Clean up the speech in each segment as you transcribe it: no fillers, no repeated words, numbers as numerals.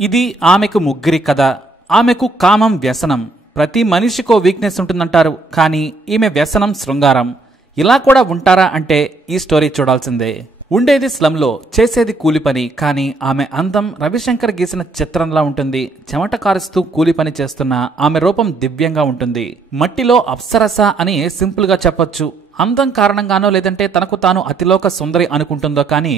ఇది ఆమెకు ముగ్గురి కథ. ఆమెకు కామం వ్యసనం. ప్రతి మనిషికో వీక్నెస్ ఉంటుందంటారు, కానీ ఈమె వ్యసనం శృంగారం. ఇలా కూడా ఉంటారా అంటే ఈ స్టోరీ చూడాల్సిందే. ఉండేది స్లంలో, చేసేది కూలి పని. కానీ ఆమె అందం రవిశంకర్ గీసిన చిత్రంలా ఉంటుంది. చెమట కారుస్తూ కూలి పని చేస్తున్న ఆమె రూపం దివ్యంగా ఉంటుంది. మట్టిలో అప్సరస అని సింపుల్ గా చెప్పొచ్చు. అందం కారణంగానో లేదంటే తనకు తాను అతిలోక సుందరి అనుకుంటుందో కానీ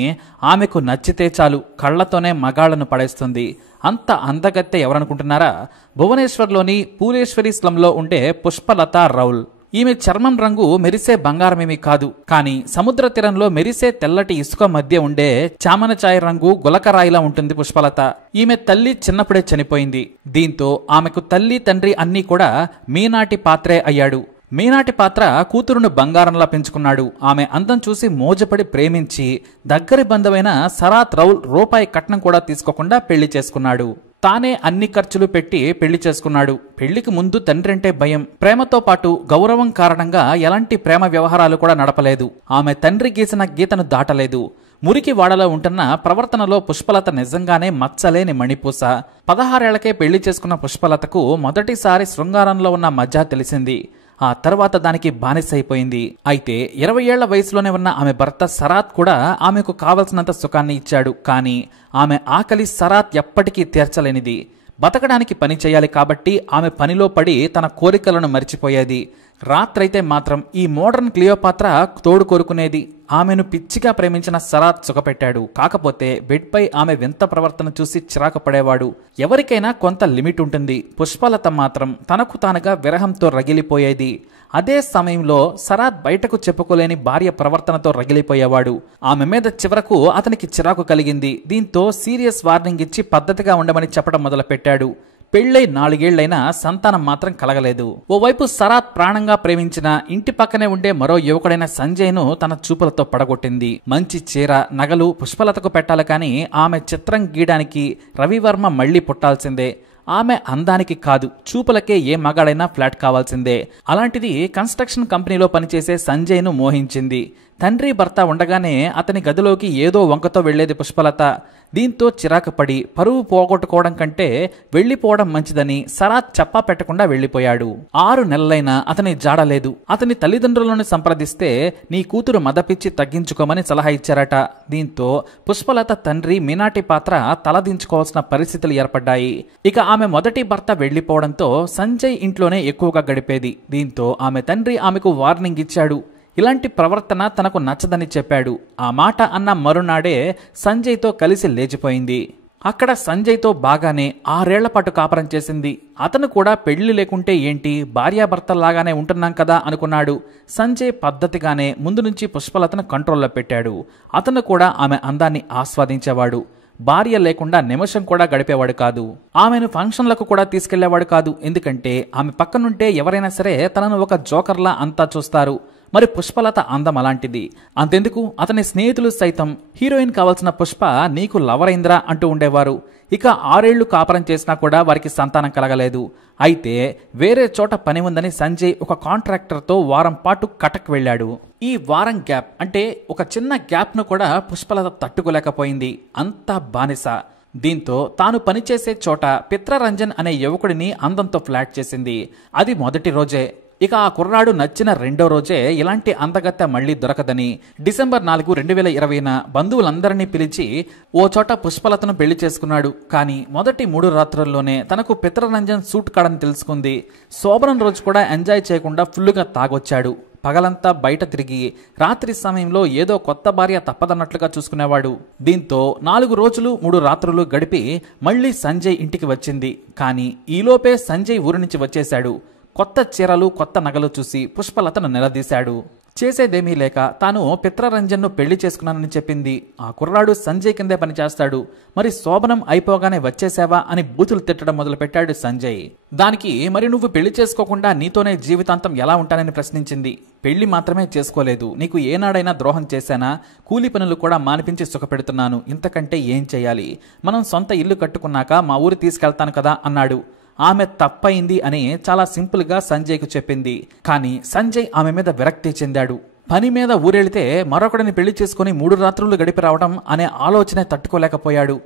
ఆమెకు నచ్చితే చాలు కళ్లతోనే మగాళ్లను పడేస్తుంది. అంత అందగత్తె ఎవరనుకుంటున్నారా? భువనేశ్వర్లోని పూలేశ్వరి స్లంలో ఉండే పుష్పలత రౌల్. ఈమె చర్మం రంగు మెరిసే బంగారమేమీ కాదు, కానీ సముద్ర తీరంలో మెరిసే తెల్లటి ఇసుక మధ్య ఉండే చామనచాయ రంగు గులకరాయిలా ఉంటుంది పుష్పలత. ఈమె తల్లి చిన్నప్పుడే చనిపోయింది. దీంతో ఆమెకు తల్లి తండ్రి అన్నీ కూడా మీనాటి పాత్రే అయ్యాడు. మీనాటి పాత్ర కూతురును బంగారంలా పెంచుకున్నాడు. ఆమె అందం చూసి మోజపడి ప్రేమించి దగ్గరి బంధువైన సరాత్ రౌల్ రూపాయి కట్నం కూడా తీసుకోకుండా పెళ్లి చేసుకున్నాడు. తానే అన్ని ఖర్చులు పెట్టి పెళ్లి చేసుకున్నాడు. పెళ్లికి ముందు తండ్రి అంటే భయం, ప్రేమతో పాటు గౌరవం కారణంగా ఎలాంటి ప్రేమ వ్యవహారాలు కూడా నడపలేదు. ఆమె తండ్రి గీసిన గీతను దాటలేదు. మురికి వాడలో ఉంటున్న ప్రవర్తనలో పుష్పలత నిజంగానే మచ్చలేని మణిపూస. 16 ఏళ్లకే పెళ్లి చేసుకున్న పుష్పలతకు మొదటిసారి శృంగారంలో ఉన్న మజా తెలిసింది. ఆ తర్వాత దానికి బానిసైపోయింది. అయితే 20 ఏళ్ల వయసులోనే ఉన్న ఆమె భర్త సరాత్ కూడా ఆమెకు కావలసినంత సుఖాన్ని ఇచ్చాడు. కానీ ఆమె ఆకలి సరాత్ ఎప్పటికీ తీర్చలేనిది. బతకడానికి పని చేయాలి కాబట్టి ఆమె పనిలో పడి తన కోరికలను మరిచిపోయేది. రాత్రైతే మాత్రం ఈ మోడర్న్ క్లియోపాత్ర తోడు కోరుకునేది. ఆమెను పిచ్చిగా ప్రేమించిన సరాత్ సుఖపెట్టాడు. కాకపోతే బెడ్ పై ఆమె వింత ప్రవర్తన చూసి చిరాకు పడేవాడు. ఎవరికైనా కొంత లిమిట్ ఉంటుంది. పుష్పలత మాత్రం తనకు తానుగా విరహంతో రగిలిపోయేది. అదే సమయంలో సరాత్ బయటకు చెప్పుకోలేని భార్య ప్రవర్తనతో రగిలిపోయేవాడు. ఆమె మీద చివరకు అతనికి చిరాకు కలిగింది. దీంతో సీరియస్ వార్నింగ్ ఇచ్చి పద్ధతిగా ఉండమని చెప్పడం మొదలుపెట్టాడు. పెళ్లై 4 ఏళ్లైనా సంతానం మాత్రం కలగలేదు. ఓవైపు సరాత్ ప్రాణంగా ప్రేమించిన ఇంటి పక్కనే ఉండే మరో యువకుడైన సంజయ్ను తన చూపులతో పడగొట్టింది. మంచి చీర, నగలు పుష్పలతకు పెట్టాలి, కానీ ఆమె చిత్రం గీయడానికి రవివర్మ మళ్లీ పుట్టాల్సిందే. ఆమె అందానికి కాదు, చూపులకే ఏ మగాడైనా ఫ్లాట్ కావాల్సిందే. అలాంటిది కన్స్ట్రక్షన్ కంపెనీలో పనిచేసే సంజయ్ను మోహించింది. తండ్రి భర్త ఉండగానే అతని గదిలోకి ఏదో వంకతో వెళ్లేది పుష్పలత. దీంతో చిరాకు పడి పరువు పోగొట్టుకోవడం కంటే వెళ్లిపోవడం మంచిదని సరాత్ చెప్పా పెట్టకుండా వెళ్లిపోయాడు. 6 నెలలైనా అతని జాడలేదు. అతని తల్లిదండ్రులను సంప్రదిస్తే నీ కూతురు మదపిచ్చి తగ్గించుకోమని సలహా ఇచ్చారట. దీంతో పుష్పలత తండ్రి మీనాటి పాత్ర తలదించుకోవాల్సిన పరిస్థితులు ఏర్పడ్డాయి. ఇక ఆమె మొదటి భర్త వెళ్లిపోవడంతో సంజయ్ ఇంట్లోనే ఎక్కువగా గడిపేది. దీంతో ఆమె తండ్రి ఆమెకు వార్నింగ్ ఇచ్చాడు. ఇలాంటి ప్రవర్తన తనకు నచ్చదని చెప్పాడు. ఆ మాట అన్న మరునాడే సంజయ్తో కలిసి లేచిపోయింది. అక్కడ సంజయ్తో బాగానే 6 ఏళ్ల పాటు కాపురం చేసింది. అతను కూడా పెళ్లి లేకుంటే ఏంటి, భార్యాభర్తల్లాగానే ఉంటున్నాం కదా అనుకున్నాడు. సంజయ్ పద్ధతిగానే ముందు నుంచి పుష్పలతను కంట్రోల్లో పెట్టాడు. అతను కూడా ఆమె అందాన్ని ఆస్వాదించేవాడు. భార్య లేకుండా నిమిషం కూడా గడిపేవాడు కాదు. ఆమెను ఫంక్షన్లకు కూడా తీసుకెళ్లేవాడు కాదు. ఎందుకంటే ఆమె పక్కనుంటే ఎవరైనా సరే తనను ఒక జోకర్లా అంతా చూస్తారు. మరి పుష్పలత అందం అలాంటిది. అంతెందుకు, అతని స్నేహితులు సైతం హీరోయిన్ కావాల్సిన పుష్ప నీకు లవరైంద్రా అంటూ ఉండేవారు. ఇక 6 ఏళ్లు కాపురం చేసినా కూడా వారికి సంతానం కలగలేదు. అయితే వేరే చోట పని ఉందని సంజయ్ ఒక కాంట్రాక్టర్తో వారం పాటు కటక్ వెళ్లాడు. ఈ వారం గ్యాప్ అంటే ఒక చిన్న గ్యాప్ను కూడా పుష్పలత తట్టుకోలేకపోయింది. అంతా బానిస. దీంతో తాను పనిచేసే చోట పిత్రరంజన్ అనే యువకుడిని అందంతో ఫ్లాట్ చేసింది. అది మొదటి రోజే. ఇక ఆ కుర్రాడు నచ్చిన రెండో రోజే ఇలాంటి అందగత్తె మళ్లీ దొరకదని డిసెంబర్ 4, 2020న బంధువులందరినీ పిలిచి ఓ చోట పుష్పలతను పెళ్లి చేసుకున్నాడు. కానీ మొదటి 3 రాత్రుల్లోనే తనకు పిత్రరంజన్ సూట్ కాడని తెలుసుకుంది. శోభనం రోజు కూడా ఎంజాయ్ చేయకుండా ఫుల్లుగా తాగొచ్చాడు. పగలంతా బయట తిరిగి రాత్రి సమయంలో ఏదో కొత్త భార్య తప్పదన్నట్లుగా చూసుకునేవాడు. దీంతో 4 రోజులు 3 రాత్రులు గడిపి మళ్లీ సంజయ్ ఇంటికి వచ్చింది. కానీ ఈలోపే సంజయ్ ఊరి నుంచి వచ్చేశాడు. కొత్త చీరలు, కొత్త నగలు చూసి పుష్పలతను నిలదీశాడు. చేసేదేమీ లేక తాను పిత్రరంజన్ను పెళ్లి చేసుకున్నానని చెప్పింది. ఆ కుర్రాడు సంజయ్ కిందే పనిచేస్తాడు. మరి శోభనం అయిపోగానే వచ్చేసావా అని బూతులు తిట్టడం మొదలుపెట్టాడు సంజయ్. దానికి మరి నువ్వు పెళ్లి చేసుకోకుండా నీతోనే జీవితాంతం ఎలా ఉంటానని ప్రశ్నించింది. పెళ్లి మాత్రమే చేసుకోలేదు, నీకు ఏనాడైనా ద్రోహం చేశానా? కూలి పనులు కూడా మానిపించి సుఖపెడుతున్నాను. ఇంతకంటే ఏం చేయాలి? మనం సొంత ఇల్లు కట్టుకున్నాక మా ఊరు తీసుకెళ్తాను కదా అన్నాడు. ఆమె తప్పయింది అని చాలా సింపుల్ గా సంజయ్కు చెప్పింది. కానీ సంజయ్ ఆమె మీద విరక్తి చెందాడు. పని మీద ఊరెళ్తే మరొకడిని పెళ్లి చేసుకుని 3 రాత్రులు గడిపి రావడం అనే ఆలోచనే తట్టుకోలేకపోయాడు.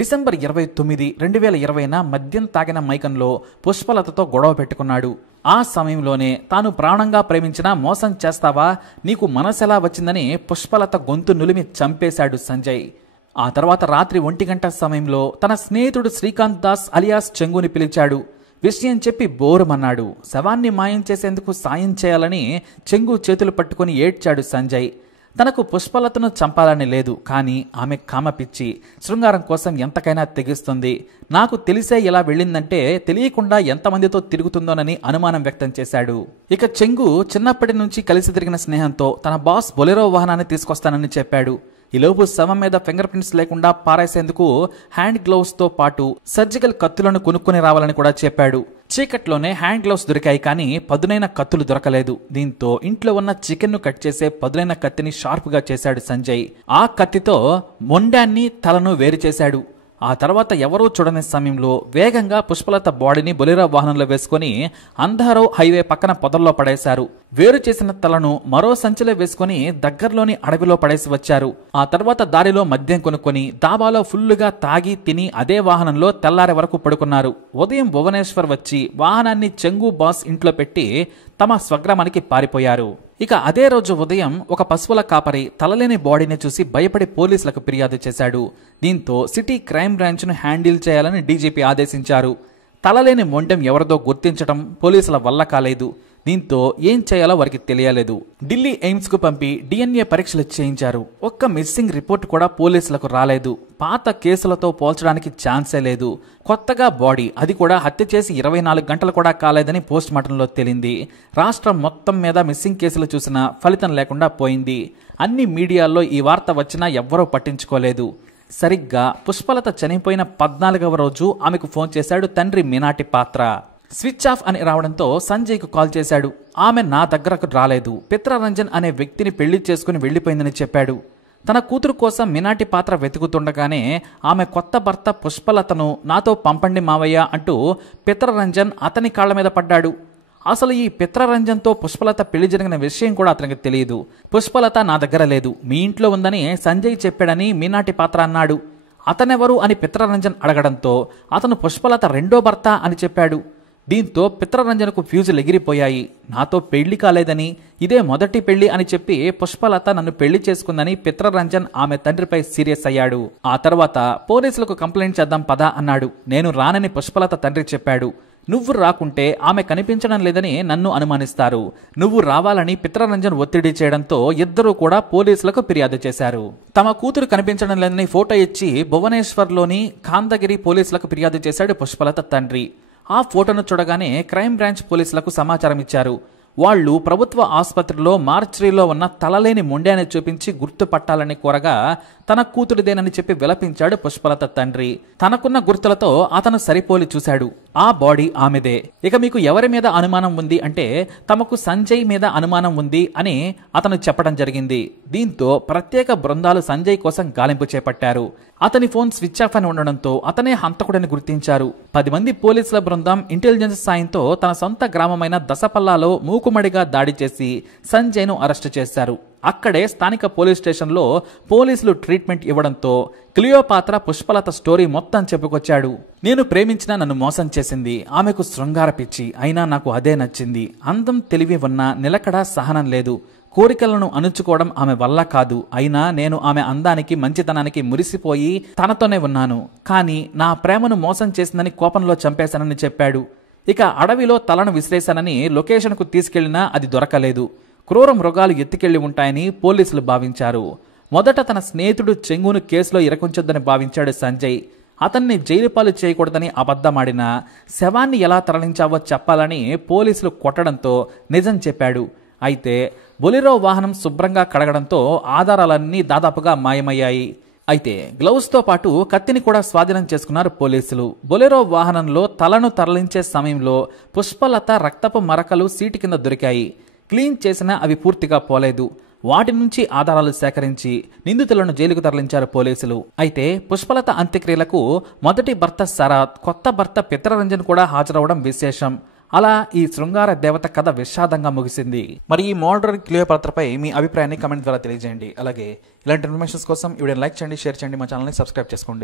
డిసెంబర్ 29, 2020న మద్యం తాగిన మైకంలో పుష్పలతతో గొడవ పెట్టుకున్నాడు. ఆ సమయంలోనే తాను ప్రాణంగా ప్రేమించినా మోసం చేస్తావా, నీకు మనసెలా వచ్చిందని పుష్పలత గొంతు నులిమి చంపేశాడు సంజయ్. ఆ తర్వాత రాత్రి 1 గంట సమయంలో తన స్నేహితుడు శ్రీకాంత్ దాస్ అలియాస్ చెంగుని పిలిచాడు. విషయం చెప్పి బోరుమన్నాడు. శవాన్ని మాయం చేసేందుకు సాయం చేయాలని చెంగు చేతులు పట్టుకుని ఏడ్చాడు సంజయ్. తనకు పుష్పలతను చంపాలని లేదు, కానీ ఆమె కామపిచ్చి శృంగారం కోసం ఎంతకైనా తెగిస్తుంది. నాకు తెలిసే ఇలా వెళ్ళిందంటే తెలియకుండా ఎంతమందితో తిరుగుతుందోనని అనుమానం వ్యక్తం చేశాడు. ఇక చెంగు చిన్నప్పటి నుంచి కలిసి తిరిగిన స్నేహంతో తన బాస్ బొలెరో వాహనాన్ని తీసుకొస్తానని చెప్పాడు. ఈలోపు శవం మీద ఫింగర్ ప్రింట్స్ లేకుండా పారేసేందుకు హ్యాండ్ గ్లౌస్ తో పాటు సర్జికల్ కత్తులను కొనుక్కుని రావాలని కూడా చెప్పాడు. చీకట్లోనే హ్యాండ్ గ్లౌస్ దొరికాయి, కానీ పదునైన కత్తులు దొరకలేదు. దీంతో ఇంట్లో ఉన్న చికెన్ ను కట్ చేసే పదునైన కత్తిని షార్ప్ గా చేశాడు సంజయ్. ఆ కత్తితో మొండాన్ని తలను వేరు చేశాడు. ఆ తర్వాత ఎవరూ చూడని సమయంలో వేగంగా పుష్పలత బాడీని బొలెరో వాహనంలో వేసుకుని అంధారో హైవే పక్కన పొదల్లో పడేశారు. వేరు చేసిన తలను మరో సంచిలో వేసుకుని దగ్గరలోని అడవిలో పడేసి వచ్చారు. ఆ తర్వాత దారిలో మద్యం కొనుక్కొని దాబాలో ఫుల్లుగా తాగి తిని అదే వాహనంలో తెల్లారే వరకు పడుకున్నారు. ఉదయం భువనేశ్వర్ వచ్చి వాహనాన్ని చెంగు బాస్ ఇంట్లో పెట్టి తమ స్వగ్రామానికి పారిపోయారు. ఇక అదే రోజు ఉదయం ఒక పశువుల కాపరి తలలేని బాడీని చూసి భయపడి పోలీసులకు ఫిర్యాదు చేశాడు. దీంతో సిటీ క్రైమ్ బ్రాంచ్ ను హ్యాండిల్ చేయాలని డీజీపీ ఆదేశించారు. తలలేని మొండెం ఎవరిదో గుర్తించడం పోలీసుల వల్ల కాలేదు. దీంతో ఏం చేయాలో వారికి తెలియలేదు. ఢిల్లీ ఎయిమ్స్ కు పంపి DNA పరీక్షలు చేయించారు. ఒక్క మిస్సింగ్ రిపోర్ట్ కూడా పోలీసులకు రాలేదు. పాత కేసులతో పోల్చడానికి ఛాన్సే లేదు. కొత్తగా బాడీ, అది కూడా హత్య చేసి 24 గంటలు కూడా కాలేదని పోస్ట్ మార్టంలో తేలింది. రాష్ట్రం మొత్తం మీద మిస్సింగ్ కేసులు చూసినా ఫలితం లేకుండా పోయింది. అన్ని మీడియాల్లో ఈ వార్త వచ్చినా ఎవ్వరూ పట్టించుకోలేదు. సరిగ్గా పుష్పలత చనిపోయిన 14వ రోజు ఆమెకు ఫోన్ చేశాడు తండ్రి మీనాటి పాత్ర. స్విచ్ ఆఫ్ అని రావడంతో సంజయ్కు కాల్ చేశాడు. ఆమె నా దగ్గరకు రాలేదు, పిత్రరంజన్ అనే వ్యక్తిని పెళ్లి చేసుకుని వెళ్లిపోయిందని చెప్పాడు. తన కూతురు కోసం మీనాటి పాత్ర వెతుకుతుండగానే ఆమె కొత్త భర్త పుష్పలతను నాతో పంపండి మావయ్య అంటూ పిత్రరంజన్ అతని కాళ్ల మీద పడ్డాడు. అసలు ఈ పిత్రరంజన్తో పుష్పలత పెళ్లి జరిగిన విషయం కూడా అతనికి తెలియదు. పుష్పలత నా దగ్గర లేదు, మీ ఇంట్లో ఉందని సంజయ్ చెప్పాడని మీనాటి పాత్ర అన్నాడు. అతనెవరు అని పిత్రరంజన్ అడగడంతో అతను పుష్పలత రెండో భర్త అని చెప్పాడు. దీంతో పిత్రరంజన్కు ఫ్యూజులు ఎగిరిపోయాయి. నాతో పెళ్లి కాలేదని, ఇదే మొదటి పెళ్లి అని చెప్పి పుష్పలత నన్ను పెళ్లి చేసుకుందని పిత్రరంజన్ ఆమె తండ్రిపై సీరియస్ అయ్యాడు. ఆ తర్వాత పోలీసులకు కంప్లైంట్ చేద్దాం పదా అన్నాడు. నేను రానని పుష్పలత తండ్రి చెప్పాడు. నువ్వు రాకుంటే ఆమె కనిపించడం లేదని నన్ను అనుమానిస్తారు, నువ్వు రావాలని పిత్రరంజన్ ఒత్తిడి చేయడంతో ఇద్దరూ కూడా పోలీసులకు ఫిర్యాదు చేశారు. తమ కూతురు కనిపించడం లేదని ఫోటో ఇచ్చి భువనేశ్వర్లోని ఖాందగిరి పోలీసులకు ఫిర్యాదు చేశాడు పుష్పలత తండ్రి. ఆ ఫోటోను చూడగానే క్రైమ్ బ్రాంచ్ పోలీసులకు సమాచారం ఇచ్చారు. వాళ్లు ప్రభుత్వ ఆసుపత్రిలో మార్చరీలో ఉన్న తలలేని మొండాన్ని చూపించి గుర్తుపట్టాలని కోరగా తన కూతురిదేనని చెప్పి విలపించాడు పుష్పలత తండ్రి. తనకున్న గుర్తులతో అతను సరిపోలి చూశాడు. ఆ బాడీ ఆమెదే. ఇక మీకు ఎవరి మీద అనుమానం ఉంది అంటే తమకు సంజయ్ మీద అనుమానం ఉంది అని అతను చెప్పడం జరిగింది. దీంతో ప్రత్యేక బృందాలు సంజయ్ కోసం గాలింపు చేపట్టారు. అతని ఫోన్ స్విచ్ ఆఫ్ అని ఉండడంతో అతనే హంతకుడని గుర్తించారు. 10 మంది పోలీసుల బృందం ఇంటెలిజెన్స్ సాయంతో తన సొంత గ్రామమైన దసపల్లాలో మూకుమడిగా దాడి చేసి సంజయ్ను అరెస్టు చేశారు. అక్కడే స్థానిక పోలీస్ స్టేషన్లో పోలీసులు ట్రీట్మెంట్ ఇవ్వడంతో క్లియోపాత్ర పుష్పలత స్టోరీ మొత్తం చెప్పుకొచ్చాడు. నేను ప్రేమించిన నన్ను మోసం చేసింది, ఆమెకు శృంగార పిచ్చి, అయినా నాకు అదే నచ్చింది. అందం తెలివి ఉన్నా నిలకడ సహనం లేదు. కోరికలను అణుచుకోవడం ఆమె వల్ల కాదు. అయినా నేను ఆమె అందానికి మంచితనానికి మురిసిపోయి తనతోనే ఉన్నాను. కానీ నా ప్రేమను మోసం చేసిందని కోపంలో చంపేశానని చెప్పాడు. ఇక అడవిలో తలను విసిరేశానని లొకేషన్కు తీసుకెళ్లినా అది దొరకలేదు. క్రూర మృగాలు ఎత్తుకెళ్లి ఉంటాయని పోలీసులు భావించారు. మొదట తన స్నేహితుడు చెంగును కేసులో ఇరకుంచొద్దని భావించాడు సంజయ్. అతన్ని జైలు పాలు చేయకూడదని అబద్ధమాడినా శవాన్ని ఎలా తరలించావో చెప్పాలని పోలీసులు కొట్టడంతో నిజం చెప్పాడు. అయితే బొలెరో వాహనం శుభ్రంగా కడగడంతో ఆధారాలన్నీ దాదాపుగా మాయమయ్యాయి. అయితే గ్లౌస్ తో పాటు కత్తిని కూడా స్వాధీనం చేసుకున్నారు పోలీసులు. బొలెరో వాహనంలో తలను తరలించే సమయంలో పుష్పలత రక్తపు మరకలు సీటు కింద దొరికాయి. క్లీన్ చేసినా అవి పూర్తిగా పోలేదు. వాటి నుంచి ఆధారాలు సేకరించి నిందితులను జైలుకు తరలించారు పోలీసులు. అయితే పుష్పలత అంత్యక్రియలకు మొదటి భర్త శరత్, కొత్త భర్త పిత్రరంజన్ కూడా హాజరవడం విశేషం. అలా ఈ శృంగార దేవత కథ విషాదంగా ముగిసింది. మరి ఈ మోడర్న్ క్లియోపాత్రపై మీ అభిప్రాయాన్ని కమెంట్ ద్వారా తెలియజేయండి. అలాగే ఇలాంటి ఇన్ఫర్మేషన్స్ కోసం వీడియోని లైక్ చేయండి, షేర్ చేయండి, మా ఛానల్ని సబ్స్క్రైబ్ చేసుకోండి.